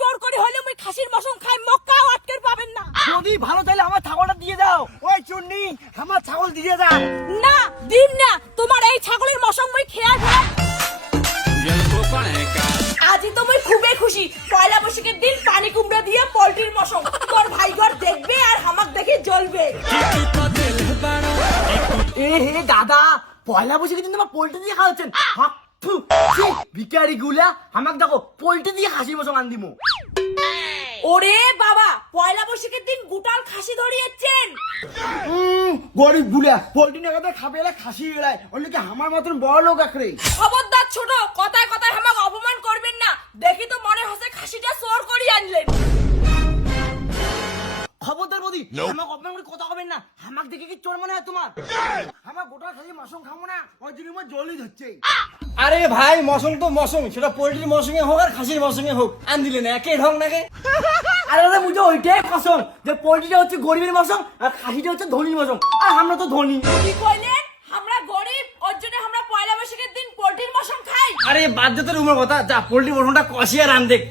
চোর করে হলে মুই খাসির মসং খাই মক্কাও আটকে পাবেন না। যদি ভালো তাহলে আমার ছাগলটা দিয়ে দাও। ওই চুন্নি আমার ছাগল দিয়ে দাও। না দিন না, তোমার এই ছাগলের মসং মুই খেয়াল ভরা। আজই তো মুই খুবই খুশি, পয়লা বৈশাখের দিন পানি কুমড়া দিয়ে পোল্ট্রির মসং তোর ভাই ঘর দেখবে আর হামাক দেখে জ্বলবে। এ হে দাদা, পয়লা বৈশাখের দিন তোমার পোল্ট্রি দিয়ে খাওয়াচ্ছেন? ভিকারি গুলা আমাক দেখো পোল্ট্রি দিয়ে খাসির মসং আন দিমু। ওরে বাবা, পয়লা বৈশাখের দিন গুটাল খাসি ধরিয়েছেন। গরিব গুলা পোল্ট্রি না খাবে, খাবে এলা খাসি এলাই অন্য কি আমার মতন বড় লোক আঁকড়ে। খবরদার ছোট, কথায় কথায় হামাক অপমান করবেন না। দেখি তো মনে হচ্ছে খাসিটা চোর করে আনলেন। খবরদার বৌদি, আমাকে অপমান করে কথা হবেন না। আমাক দেখে কি চোর মনে হয় তোমার? আমার গোটা খাসি মসং খাবো না, ওই জন্য আমার জলই ধরছে। আরে ভাই মসং তো মসং, সেটা পোল্ট্রির মসঙ্গে হোক আর খাসির মসঙ্গে হোক, আন দিলে না একই ঢং নাকি? আরে দাদা মুঝে ওইটাই পছন্দ যে পোল্ট্রিটা হচ্ছে গরিবের মসং আর খাসিটা হচ্ছে ধনীর মসং। আর আমরা তো ধনী। কি কইলেন? আমরা গরিব, ওর জন্য আমরা পয়লা বৈশাখের দিন পোল্ট্রির মসং খাই। আরে বাদ দে তোর উমর কথা, যা পোল্ট্রির মসংটা কষিয়ে রান দেখ।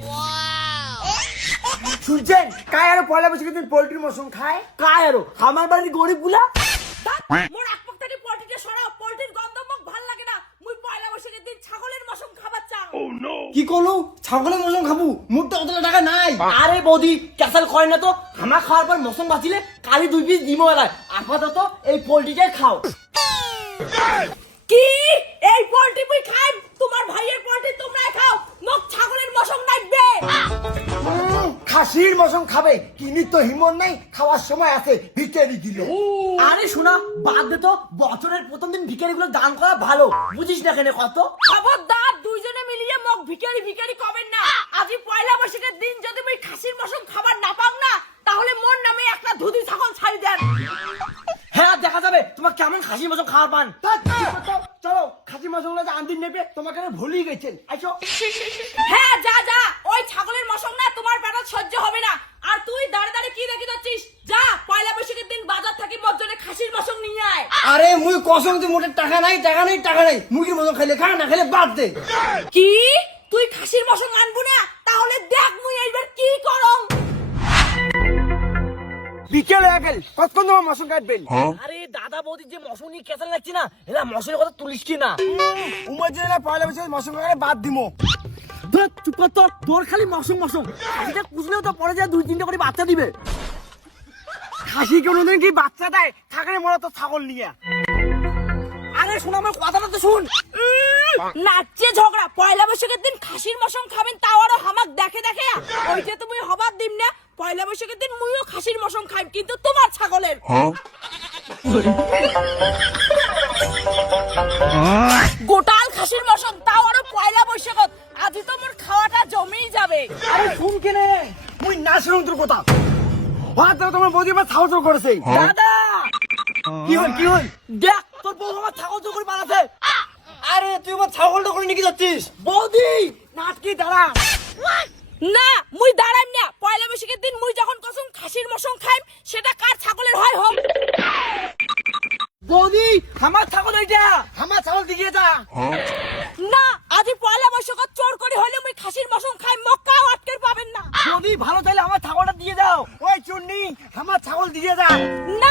শুনছেন কায় আরো পয়লা বৈশাখের দিন পোল্ট্রির মসং খায়? কায় আরো আমার বাড়ির গরিব গুলা। মোর আকপকটারি পোল্ট্রিটা সরাও, পোল্ট্রির গন্ধ মুখ ভাল লাগে না। মুই পয়লা বৈশাখের দিন ছাগলের মসং খাবার চাও। কি করলো? ছাগলের মসং খাবো? মুখটা অতটা টাকা নাই। আরে বৌদি ক্যাসাল করে না তো, আমার খাওয়ার পর মসং বাঁচিলে কালি 2 পিস দিমো এলায়। আপাতত এই পোল্ট্রিটাই খাও। কি এই পোল্ট্রি মুই খাই? তোমার ভাইয়ের পোল্ট্রি তোমরাই খাও, মুখ ছাগলের মসং নাইবে। খাসির মসং খাবে কিনি তো হিমন নাই, খাওয়ার সময় আছে ভিখারি গিলো। আরে শোনা বাদ দে তো, বছরের প্রথম দিন ভিখারি গুলো দান করা ভালো, বুঝিস না কেন কত? খবরদার দুইজনে মিলিয়ে মুখ ভিখারি ভিখারি কবেন না। আজি পয়লা বৈশাখের দিন যদি মুই খাসির মসং খাবার না পাও না, তাহলে মোর নামে একটা ধুতি ছাগল ছাড়ি দেন। হ্যাঁ দেখা যাবে তোমার কেমন খাসির মসং খাওয়ার পান। চলো খাসির মসং গুলো আনদিন নেবে, তোমাকে ভুলেই গেছেন। আইসো। হ্যাঁ যা যা, ওই ছাগলের মসং না তোমার পেটে সহ্য হবে না। আর তুই দাঁড়ে দাঁড়ে কি দেখি যাচ্ছিস? যা পয়লা বৈশাখের দিন বাজার থেকে মোর জন্য খাসির মসং নিয়ে আয়। আরে মুই কসম তুই মোটে টাকা নাই টাকা নাই টাকা নাই, মুরগির মসং খাইলে খা, না খাইলে বাদ দে। কি তুই খাসির মসং আনবো না? তাহলে দেখ মুই এইবার কি করং। বিকেল হয়ে গেল, কতক্ষণ তোমার মসং কাটবেন? আরে দাদা বৌদি যে মসং নিয়ে কেসাল লাগছে না, এরা মসের কথা তুলিস কি না? উমর জন্য পয়লা বৈশাখ মসং কাটে বাদ দিমো। চুপ কর তো, তোর খালি মসং মসং। খাসিটা কুচলেও তো পরে যায় 2-3টা করে বাচ্চা দিবে। খাসি কোনোদিন কি বাচ্চা দেয়? থাকলে মরা তো ছাগল নিয়ে। আরে শোন আমার কথাটা তো শুন। নাচছে ঝগড়া, পয়লা বৈশাখের দিন খাসির মসং খাবেন তাও আরো হামাক দেখে দেখে। ওইটা তুমি হবার দিম না। পয়লা বৈশাখের দিন মুইও খাসির মসং খাই, কিন্তু তোমার ছাগলের। গোটাল খাসির মসং তাও আরো পয়লা বৈশাখত। আজি তো মোর খাওয়াটা জমেই যাবে। আরে শুন কেনে মুই না শুনুন তোর কথা। হঠাৎ তোমার বৌদি আমার ছাগল চোর করেছে। দাদা কি হল কি হল? দেখ তোর বউ আমার ছাগল চোর করে পালাছে। আরে তুই আমার ছাগলটা করে নিয়ে যাচ্ছিস? বৌদি নাটকি দাঁড়া। না মুই দাঁড়াইম না। পয়লা বৈশাখের দিন মুই যখন কসম খাসির মসং খাইম, সেটা কার ছাগলের হয় হোক। বৌদি আমার ছাগল এইটা, আমার ছাগল দিয়ে যা। না আজি পয়লা বৈশাখত চোর করে হলে মুই খাসির মসং খাইম মক্কাও আটকে পাবেন না। বৌদি ভালো তাহলে আমার ছাগলটা দিয়ে দাও। ওই চুন্নি আমার ছাগল দিয়ে যা। না